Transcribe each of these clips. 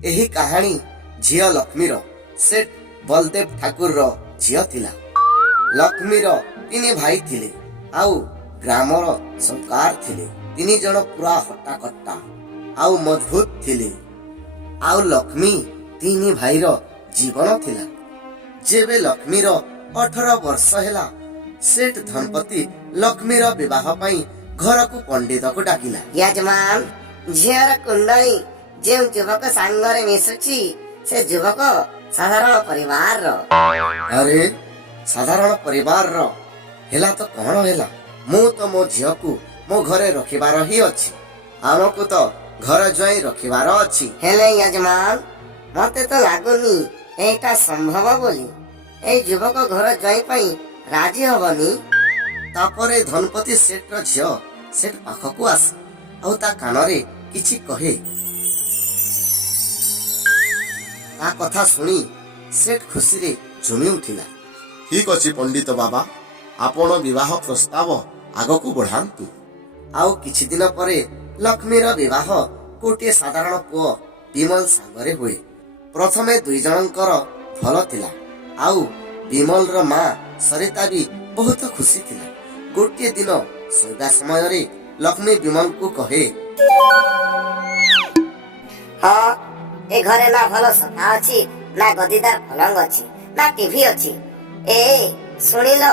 एही कहानी झियो लक्ष्मीर सेठ बलदेव ठाकुर झियो थिला। लक्ष्मीर तीन भाई थिले आउ ग्रामर संस्कार थिले। तीन जन पूरा हट्टाकट्टा आउ मजबूत थिले। आउ लक्ष्मी तीन भाईर जीवन थिला। जेबे लक्ष्मीर 18 वर्ष हेला सेठ धनपति लक्ष्मीर विवाह पाई घर को पंडित को डाकिला। यजमान झीर कुंडली जो युवक सांगरे मिशुची से युवक साधारण परिवार रो। अरे साधारण परिवार रो हेला तो कौन हेला? मु तो मो झियो को मो घरे रखिबार ही अछि। आमको तो घर ज्वाई रखिबार अछि। हेले यजमान मते तो लागुनी एटा संभव बोली। ए युवक घर ज्वाई पाई राजी हबनी। तापरे धनपति सेठ रो झियो सेठ पाखकू आसे आउ ता कानरे किछि कहे। ता कथा सुनी सेठ खुशी रे झुमी उठिला। ठीक अछि पंडित बाबा, आपण विवाह प्रस्ताव आगकू बढ़ांतु। आउ किछि दिन परे लक्ष्मीर विवाह गोटे साधारण पुओ विमल सांगरे हुए। प्रथमे दुई जनकर भल थिला आउ विमल रो मां सरिता भी बहुत खुशी थिला। गोटे दिन सोइबा समय रे लक्ष्मी विमल को कहे, हाँ ए घरे ना भल सोफा अछि ना गदीदार पलंग अछि ना टीवी अछि। ए सुनिलो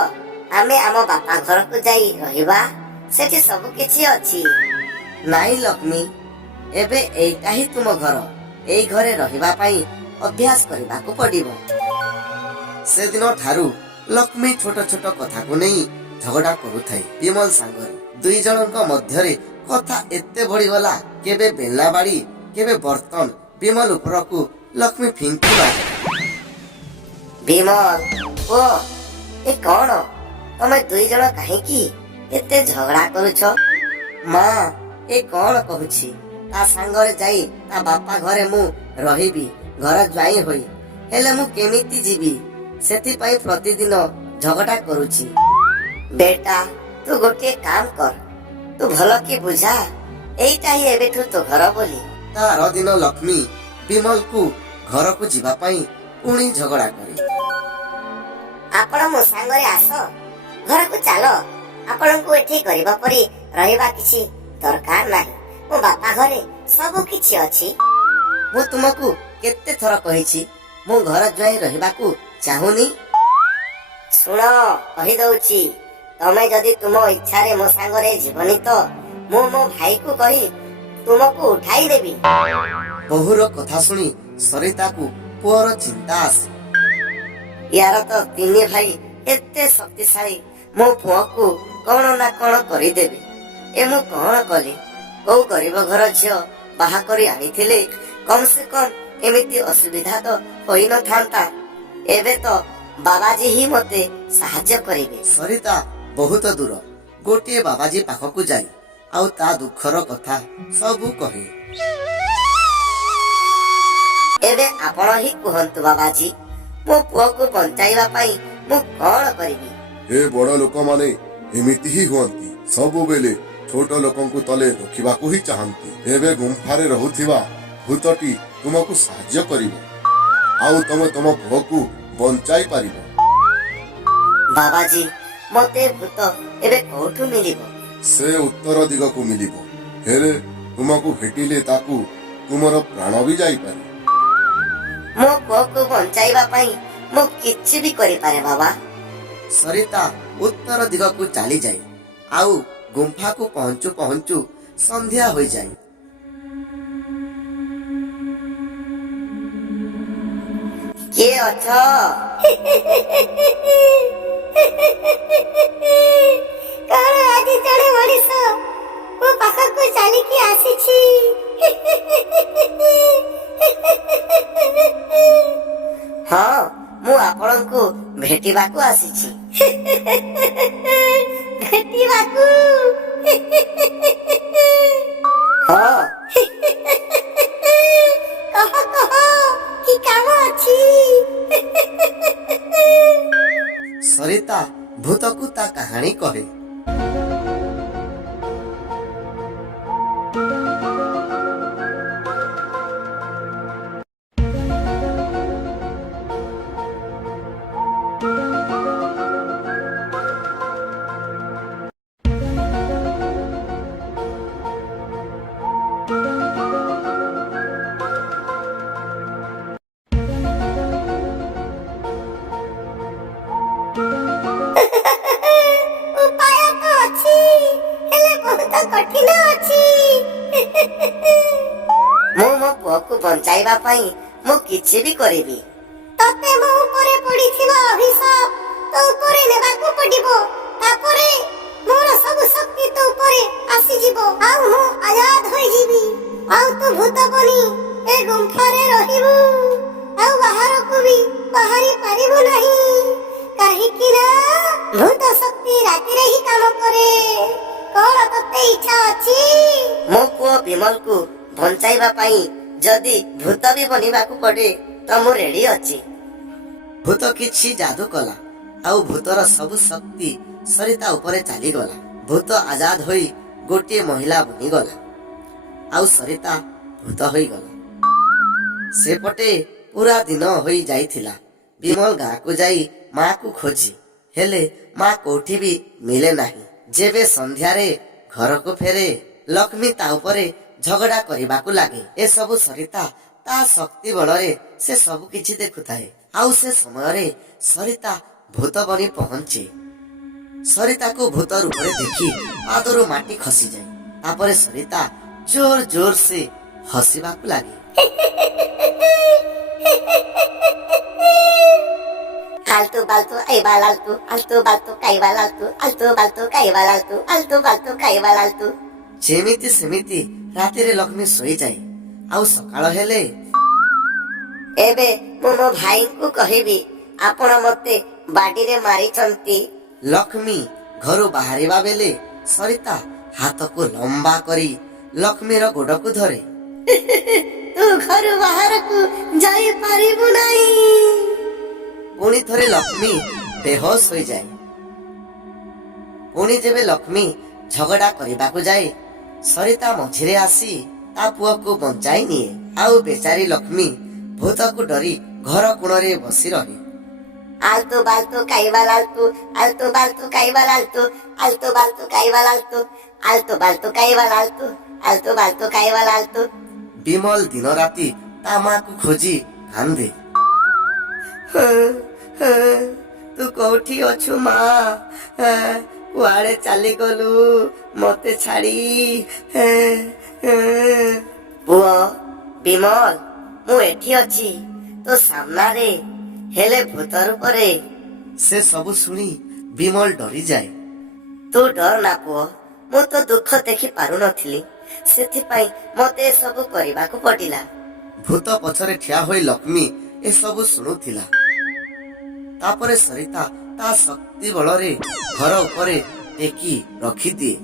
आमे आम बापा घर को जाई रहिबा। सेठी सब किछि अछि। नाई लक्ष्मी एबे एइटा ही तुम घर। एई घरे रहिबा पाई अभ्यास करबा को पड़िबो। से दिन ठारू लक्ष्मी छोट छोट कथा को नहीं झगड़ा करुथाई विमल सांगरे। दुई जनक मध्यरे कथा एते बढ़ी गला केबे बेला बाड़ी केबे बर्तन विमल ऊपर को लक्ष्मी फिंकी मारे। विमल ओ ए कौन तमे दुई जन काहे की एते झगड़ा करूछ? मां ए कौन कहूछि ता सांगरे जाई ता बापा घरे मु रहिबी घर ज्वाई होई। हेले मु केमिति जीवी सेति पाई प्रतिदिन झगड़ा करूछि। बेटा तू गोटे काम कर, तू भल की बुझा एइटा ही एबेठू तो घर बोली। तार दिन लक्ष्मी विमल को घर को जीवा पाई पुणी झगड़ा करे। आपण मो सांगरे आस घर को चालो। आपण को एठी करबा परी रहिबा किछि दरकार नाही। मो बापा घरे सब किछि अछि। मु तुमको केते थर कहिछि मु घर ज्वाई रहिबा को चाहुनी। सुन कहि दउछि तमे जदि तुम इच्छा रे मो सांगरे जीवनी तो मु मो भाई को कहि तुमको उठाई देबी। बहुर कथा सुनी सरिता को पुअर चिंता आसे। यार तो तीन भाई एते शक्तिशाली मो पुओ को कौन ना कौन करि देबे। ए मु कौन कली? ओ गरीब घर झियो बाहा करी आनिथिले कम से कम एमिति असुविधा तो होई न थांता। एबे तो बाबाजी ही मते सहाय्य करिवे। सरिता बहुत दूर गोटे बाबाजी पाखकू जाई आउ ता दुखर कथा सबू कहे। एबे आपण ही कहंतु बाबाजी मो पुओ को बंचाइबा पाई मु कौन करिबी? हे बड़ लोक माने एमिति ही हुअंती। सबु बेले छोट लोकंकु तले रखिबाकू ही चाहंती। एबे गुंफारे रहुथिबा भूतटी तुमको साहाय्य करिवो आउ तमे तम पुओकू बंचाई पारिबो। बाबाजी मते भूत एबे कोठु मिलिबो? से उत्तर दिग को मिलिबो। हेले तुमको भेटिले ताकू तुमर प्राण भी जाई पारे। मो पुओ को बंचाइबा पाई मु किछि भी करि पारे बाबा। सरिता उत्तर दिग को चली जाए आउ गुंफा को पहुंचू पहुंचू संध्या हो जाए। के अछ? कार आदि जड़े मଣିଷ ମୋ ପାଖକୁ ଚାଲିକି ଆସିଛି। ହଁ ମୁଁ ଆପଣଙ୍କୁ ଭେଟିବାକୁ ଆସିଛି। ଭେଟିବାକୁ? ହଁ କହ କହ କି କାମ ଅଛି? सरिता भूत को ता कहानी कहे। ବଞ୍ଚାଇବା ପାଇଁ ମୁଁ କିଛି ବି କରିବି। ତତେ ମୋ ଉପରେ ପଡ଼ିଥିବା ଅଭିଶାପ ତୋ ଉପରେ ନେବାକୁ ପଡ଼ିବ। ତାପରେ ମୋର ସବୁ ଶକ୍ତି ତୋ ଉପରେ ଆସିଯିବ ଆଉ ମୁଁ ଆଜାଦ ହୋଇଯିବି। ଆଉ ତୁ ଭୂତ ବନି ଏ ଗୁମ୍ଫାରେ ରହିବୁ ଆଉ ବାହାରକୁ ବି ବାହାରି ପାରିବୁ ନାହିଁ। କାହିଁକି ନା ଭୂତ ଶକ୍ତି ରାତିରେ ହିଁ କାମ କରେ। କଣ ତତେ ଇଚ୍ଛା ଅଛି? ମୋ ପୁଅ ବିମଲକୁ ବଞ୍ଚାଇବା ପାଇଁ ଯଦି ଭୂତ ବି ବନିବାକୁ ପଡେ ତ ମୁଁ ରେଡି ଅଛି। ଭୂତ କିଛି ଯାଦୁ କଲା ଆଉ ଭୂତର ସବୁ ଶକ୍ତି ସରିତା ଉପରେ ଚାଲିଗଲା। ଭୂତ ଆଜାଦ ହୋଇ ଗୋଟିଏ ମହିଳା ବନିଗଲା ଆଉ ସରିତା ଭୂତ ହୋଇଗଲା। ସେପଟେ ପୁରା ଦିନ ହୋଇ ଯାଇଥିଲା। ବିମଲ ଗାଁକୁ ଯାଇ ମାକୁ ଖୋଜି ହେଲେ ମା କୋଉଠି ବି ମିଳେ ନାହିଁ। ଯେବେ ସନ୍ଧ୍ୟାରେ ଘରକୁ ଫେରେ ଲକ୍ଷ୍ମୀ ତା ଉପରେ ଝଗଡା କରିବାକୁ ଲାଗେ। ଏସବୁ ସରିତା ତା ଶକ୍ତି ବଳରେ ସେ ସବୁ କିଛି ଦେଖୁଥାଏ। ଆଉ ସେ ସମୟରେ ସରିତା ଭୂତ ବନି ପହଞ୍ଚେ। ସରିତାକୁ ଭୂତ ରୂପରେ ଦେଖି ପାଦରୁ ମାଟି ଖସିଯାଏ। ତାପରେ ସରିତା ଜୋର ଜୋର ସେ ହସିବାକୁ ଲାଗେ। ଆଲତୁ ବାଲତୁ ଆଇବା ଲାଲତୁ, ଆଲତୁ ବାଲତୁ କାଇବା ଲାଲତୁ, ଆଲତୁ ବାଲତୁ କାଇବା ଲାଲତୁ, ଆଲତୁ ବାଲତୁ କାଇବା ଲାଲତୁ। ଯେମିତି ସେମିତି ରାତିରେ ଲକ୍ଷ୍ମୀ ଶୋଇଯାଏ। ଆଉ ସକାଳ ହେଲେ ଏବେ ମୁଁ ମୋ ଭାଇଙ୍କୁ କହିବି ଆପଣ ମତେ ବାଡିରେ ମାରିଛନ୍ତି। ଲକ୍ଷ୍ମୀ ଘରୁ ବାହାରିବା ବେଳେ ସରିତା ହାତକୁ ଲମ୍ବା କରି ଲକ୍ଷ୍ମୀର ଗୋଡକୁ ଧରେ। ତୁ ଘରୁ ବାହାରକୁ ଯାଇପାରିବୁ ନାହିଁ। ପୁଣି ଥରେ ଲକ୍ଷ୍ମୀ ବେହୋସ ହୋଇଯାଏ। ପୁଣି ଯେବେ ଲକ୍ଷ୍ମୀ ଝଗଡା କରିବାକୁ ଯାଏ ସରିତା ମଝିରେ ଆସି ତା ପୁଅକୁ ବଞ୍ଚାଇ ନିଏ। ଆଉ ବେଚାରୀ ଲକ୍ଷ୍ମୀ ଭୂତକୁ ଡରି ଘର କୋଣରେ ବସି ରହେ। ଆଲତୁ ବାଲତୁ କାଇବା ଲାଲତୁ, ଆଲତୁ ବାଲତୁ କାଇବା ଲାଲତୁ, ଆଲତୁ ବାଲତୁ କାଇବା ଲାଲତୁ, ଆଲତୁ ବାଲତୁ କାଇବା ଲାଲତୁ, ଆଲତୁ ବାଲତୁ କାଇବା ଲାଲତୁ। ବିମଲ ଦିନ ରାତି ତା ମାକୁ ଖୋଜି କାନ୍ଦେ। ତୁ କୋଉଠି ଅଛୁ ମା? କୁଆଡେ ଚାଲିଗଲୁ ମତେ ଛାଡି? ପୁଅ ବିମଲ ମୁଁ ଏଠି ଅଛି ତୋ ସାମ୍ନାରେ, ହେଲେ ଭୂତ ରୂପରେ। ସେ ସବୁ ଶୁଣି ବିମଲ ଡରିଯାଏ। ତୁ ଡର ନା ପୁଅ, ମୁଁ ତ ଦୁଃଖ ଦେଖି ପାରୁନଥିଲି, ସେଥିପାଇଁ ମତେ ଏସବୁ କରିବାକୁ ପଡିଲା। ଭୂତ ପଛରେ ଠିଆ ହୋଇ ଲକ୍ଷ୍ମୀ ଏସବୁ ଶୁଣୁଥିଲା। ତାପରେ ସରିତା ତା ଶକ୍ତି ବଳରେ ଘର ଉପରେ ଟେକି ରଖିଦିଏ।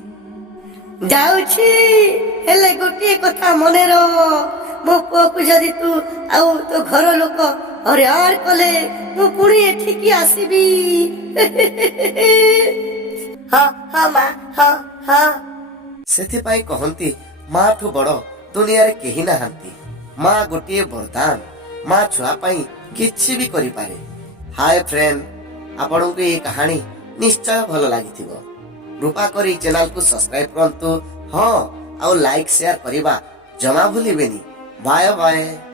ଯାଉଛି, ହେଲେ ଗୋଟିଏ କଥା ମନେ ରହ, ମୋ ପୁଅକୁ ଯଦି ତୁ ଆଉ ତୋ ଘର ଲୋକ ହଇରାଣ କଲେ ମୁଁ ପୁଣି ଏଠିକି ଆସିବି। ହଁ ହଁ ମା, ହଁ ହଁ। ସେଥିପାଇଁ କହନ୍ତି ମାଠୁ ବଡ ଦୁନିଆରେ କେହି ନାହାନ୍ତି। ମା ଗୋଟିଏ ବରଦାନ। ମା ଛୁଆ ପାଇଁ କିଛି ବି କରିପାରେ। ହାୟ ଫ୍ରେଣ୍ଡ, ଆପଣଙ୍କୁ ଏହି କାହାଣୀ ନିଶ୍ଚୟ ଭଲ ଲାଗିଥିବ। କୃପା କରି ଚ୍ୟାନେଲକୁ ସବସ୍କ୍ରାଇବ କରନ୍ତୁ। ହଁ, ଆଉ ଲାଇକ୍ ସେୟାର କରିବା ଜମା ଭୁଲିବେନି। Bye bye.